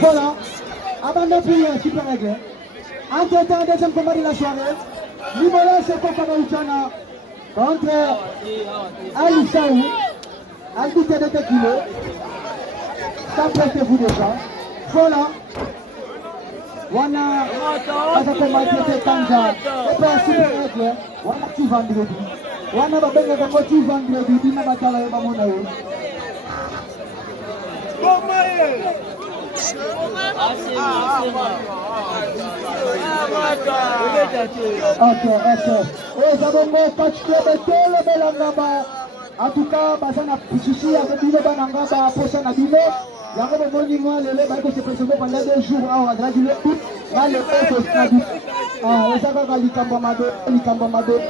Voilà, abandon pour super règle. Entre-temps, deuxième combat de la soirée. Limola Seko Kamauchana contre Ali Saou. Albité de 2 kilos. Ça prêtez-vous déjà. Voilà. Wana asa combat de Tanja. Et puis super règle. Wana tu vendredi. Wana babenga kako tu vendredi. Dina batala ya bamona yo. En tout cas, Basana Pichichi avec Bino Bananga, Posana Bino, Yango Moni Moi, le lait, se présente pendant 2 jours à graduer tout, là le fait au stade. Ah, les Abaga Likambamado,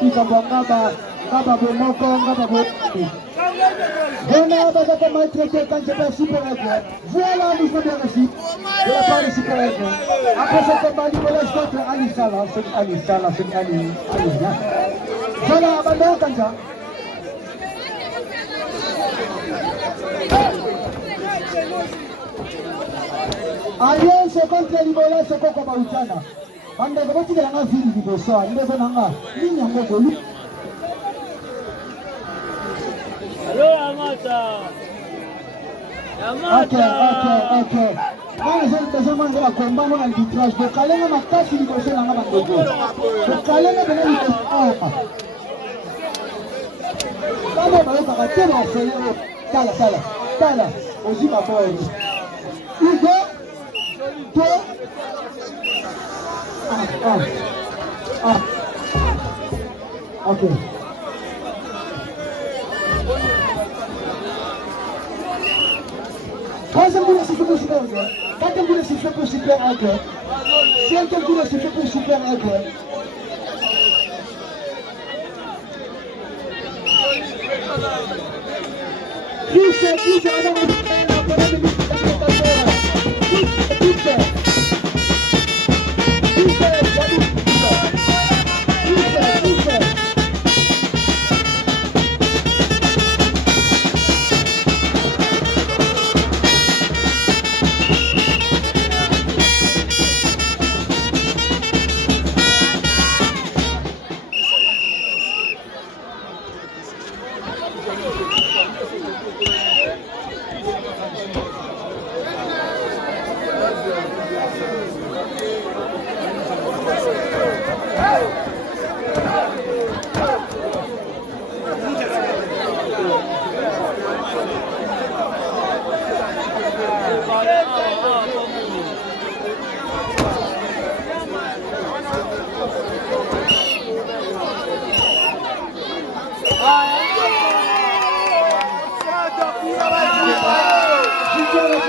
Likambangaba, Gababo Moko, Gababo. Voilà, Basaka m'a traité quand j'étais super règle. Voilà, nous sommes bien reçus de la part de super règle. Après ce combat, Nicolas contre Ali Salah, c'est Ali Salah, c'est Ali. Voilà, abandon Kanja. Alliance contre Libola Seko Kamauchana. Banda kabati nga vili liboso, ndezo nanga. Nini yango bolu? Allo Amata. Ok. Quand j'ai besoin de la combat dans l'arbitrage, de caler ma casse liboso nanga bandogo. De caler ma bena liboso. Kama bayoka katema ofele. Tala. Ozi maboy. Ugo. To. Ok. Troisième coup de sifflet pour super règle. Quatrième coup de sifflet pour super règle. Cinquième coup de sifflet pour super règle. Plus,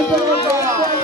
Thank you.